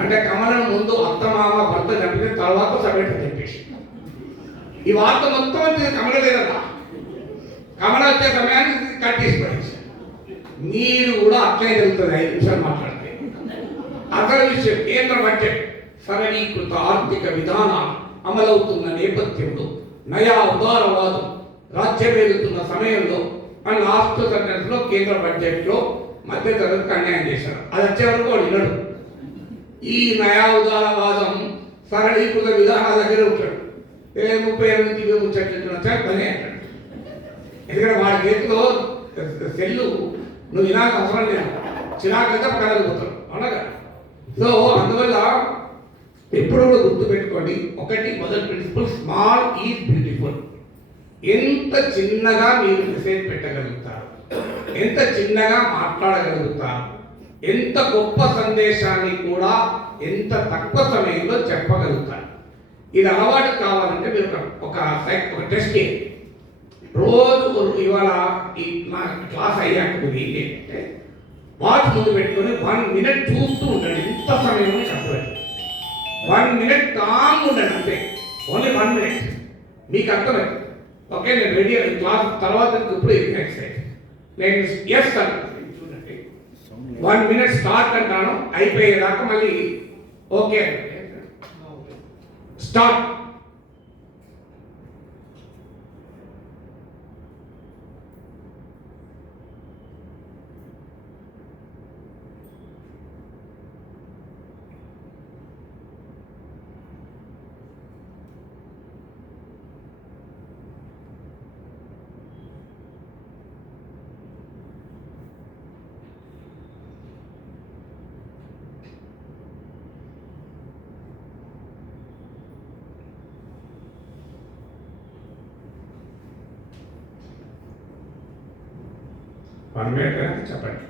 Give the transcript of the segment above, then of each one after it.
అంటే కమలం ముందు అత్తమామ భర్త చంపితే తర్వాత సపరేట్ చెప్పేసి ఈ వార్త మొత్తం కమల లేదన్నా. కమల వచ్చే సమయానికి కట్టేసి పడేసి మీరు కూడా అట్లే జరుగుతుంది 5 నిమిషాలు మాట్లాడితే. అసలు విషయం కేంద్ర బడ్జెట్ సరళీకృత ఆర్థిక విధానాలు అమలవుతున్న నేపథ్యంలో నయా ఉదారవాదం రాజ్యమేలుతున్న సమయంలో మన లాస్ట్ సెంటెన్స్లో కేంద్ర బడ్జెట్లో మధ్యతరగతికి అన్యాయం చేశారు. అది వచ్చే వరకు వాడు వినడు. ఈ నయా ఉదారవాదం సరళీకృత విధానాల దగ్గర ఉంటాడు. 38 ముచ్చట్లు వచ్చాక పని అంటాడు. ఎందుకంటే వాడి చేతిలో సెల్లు నువ్వు వినాల్సిన అవసరం లేదు, చిరాకైతే పడగలిగిపోతాడు అవునగా. సో అందువల్ల ఎప్పుడు కూడా గుర్తుపెట్టుకోండి, ఒకటి మొదటి ప్రిన్సిపల్, స్మాల్ ఈజ్ బ్యూటిఫుల్. ఎంత చిన్నగా మీరు మెసేజ్ పెట్టగలుగుతారు, ఎంత చిన్నగా మాట్లాడగలుగుతారు, ఎంత గొప్ప సందేశాన్ని కూడా ఎంత తక్కువ సమయంలో చెప్పగలుగుతారు. ఇది అలవాటు కావాలంటే మీరు ఒక టెస్ట్ చేయండి. రోజు ఇవాళ ఈ నా క్లాస్ అయ్యాక మీరు ఏంటంటే వాచ్ ముందు పెట్టుకొని 1 మినిట్ చూస్తూ ఉండండి. ఎంత సమయం చెప్పలేదు, 1 మినిట్ కామ్ ఉండండి అంతే. ఓన్లీ 1 మినిట్ మీకు అర్థమైంది. ఓకే నేను రెడీ అయ్యి క్లాస్ తర్వాత ఇప్పుడు ఎక్సైజ్ నేను ఎస్ అంటాను. చూడండి 1 మినిట్ స్టార్ట్ అంటాను, అయిపోయేదాకా మళ్ళీ ఓకే స్టార్ట్. చెప్పండి.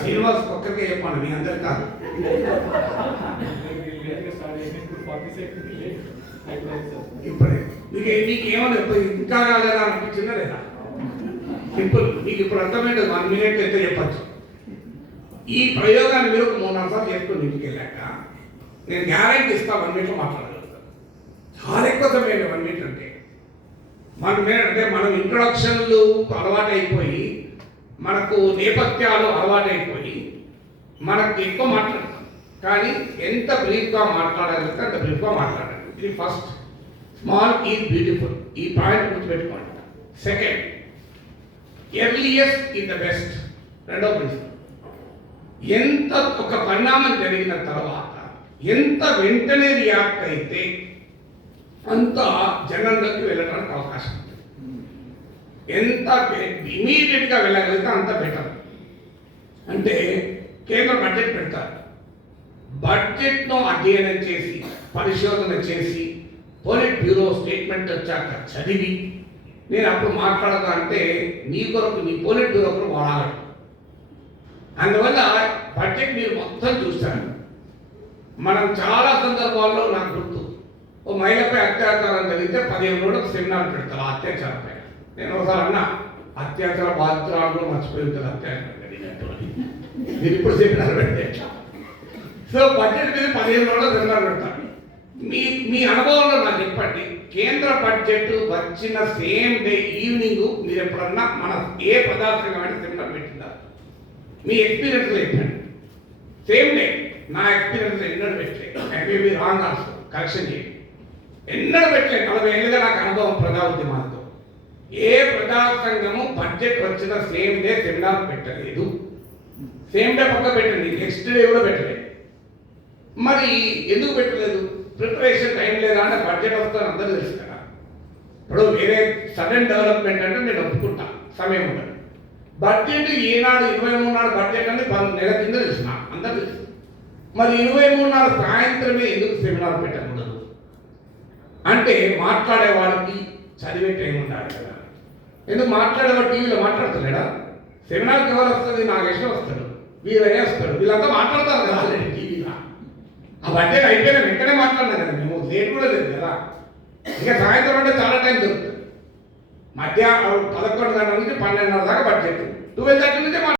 శ్రీనివాస్ ఒక్కరికే చెప్పండి, మీ అందరు కాదు. ఇప్పుడే మీకు ఏమన్నా ఇంకా రాలేదా అనిపించిందా లేదా? సింపుల్, మీకు ఇప్పుడు అర్థమైంది. 1 మినిట్ అయితే చెప్పచ్చు. ఈ ప్రయోగాన్ని మీరు 3-4 సార్లు చేసుకుని ఇంటికి వెళ్ళాక నేను గ్యారెంటీ ఇస్తాను 1 మినిట్లో మాట్లాడగలుగుతాను. చాలా ఎక్కువ సమయం 1 మినిట్ అంటే. 1 మినిట్ అంటే మనం ఇంట్రొడక్షన్లు అలవాటైపోయి, మనకు నేపథ్యాలు అలవాటైపోయి మనకు ఎక్కువ మాట్లాడతాం. కానీ ఎంత బ్రీఫ్గా మాట్లాడగలిగితే అంత బ్రీఫ్గా మాట్లాడాలి. ఇది ఫస్ట్, స్మాల్ ఈజ్ బ్యూటిఫుల్. ఈ పాయింట్ గుర్తుపెట్టుకోండి. Second, earliest in the best. రెండవ ప్రిన్సిపల్, ఎంత ఒక పరిణామం జరిగిన తర్వాత ఎంత వెంటనే రియాక్ట్ అయితే అంత జనంలోకి వెళ్ళడానికి అవకాశం ఉంది. ఎంత ఇమీడియట్గా వెళ్ళగలిగితే అంత బెటర్. అంటే కేంద్ర బడ్జెట్ పెడతారు, బడ్జెట్ను అధ్యయనం చేసి పరిశోధన చేసి పోలిట్ బ్యూరో స్టేట్మెంట్ వచ్చాక చదివి నేను అప్పుడు మాట్లాడతా అంటే నీ కొరకు నీ పోలిట్ బ్యూరో కొరకు వాడాలి. అందువల్ల బడ్జెట్ మీరు మొత్తం చూస్తారు. మనం చాలా సందర్భాల్లో నాకు గుర్తు, ఓ మహిళపై అత్యాచారం జరిగితే 15 రోజులకు సెమినార్ పెడతారు ఆ అత్యాచారంపై. నేను ఒకసారి అన్నా, అత్యాచార బాధితురాలు మర్చిపోయి ఉంటుంది అత్యాచారం జరిగినట్టు. మీరు ఇప్పుడు సెమినార్ పెడితే సో బడ్జెట్ మీద 15 రోజులు సెమినార్ పెడతారు. మీ అనుభవంలో నాకు చెప్పండి, కేంద్ర బడ్జెట్ వచ్చిన సేమ్ డే ఈవినింగ్ మీరు ఎప్పుడన్నా మన ఏ పదార్థం కాబట్టి సెమినార్ పెట్టిందా? మీ ఎక్స్పీరియన్స్ చెప్పండి. సేమ్ డే నా ఎక్స్పీరియన్స్ ఎన్నడూ పెట్టలేదు. మేబీ రాంగ్ ఆల్సో, కరెక్షన్ చేయండి. ఎన్నడూ పెట్టలేదు. 40 ఏళ్ళుగా నాకు అనుభవం ప్రజా ఉద్యమాలతో. ఏ ప్రజా సంఘము బడ్జెట్ వచ్చిన సేమ్ డే సెమినార్ పెట్టలేదు. సేమ్ డే పక్క పెట్టండి, నెక్స్ట్ డే కూడా పెట్టలేదు. మరి ఎందుకు పెట్టలేదు? ప్రిపరేషన్ టైం లేదా అంటే బడ్జెట్ వస్తుందని అందరూ తెలుసు కదా. ఇప్పుడు వేరే సడన్ డెవలప్మెంట్ అంటే నేను ఒప్పుకుంటా, సమయం ఉండదు. బడ్జెట్ ఈనాడు 23 నాడు బడ్జెట్ అంటే 10 నెలల కింద తెలిసిన అందరూ తెలుసు. మరి 23 నాడు సాయంత్రమే ఎందుకు సెమినార్ పెట్టకూడదు అంటే మాట్లాడే వాళ్ళకి చదివే టైం ఉండాలి కదా. ఎందుకు మాట్లాడేవాడు టీవీలో మాట్లాడుతున్నాడా? సెమినార్కి ఎవరు వస్తుంది? నాగేశ్వర వస్తాడు, వీరయ్య వస్తాడు, వీళ్ళంతా మాట్లాడతారు కదా ఆల్రెడీ టీవీలో. ఆ బడ్జెట్ అయిపోయిన వెంటనే మాట్లాడినా కదా మేము, లేట్ కూడా లేదు కదా. ఇక సాయంత్రం అంటే చాలా టైం దొరుకుతుంది. మధ్య 11 గంటల నుంచి 12:30 దాకా బడ్జెట్, 12:30 నుంచి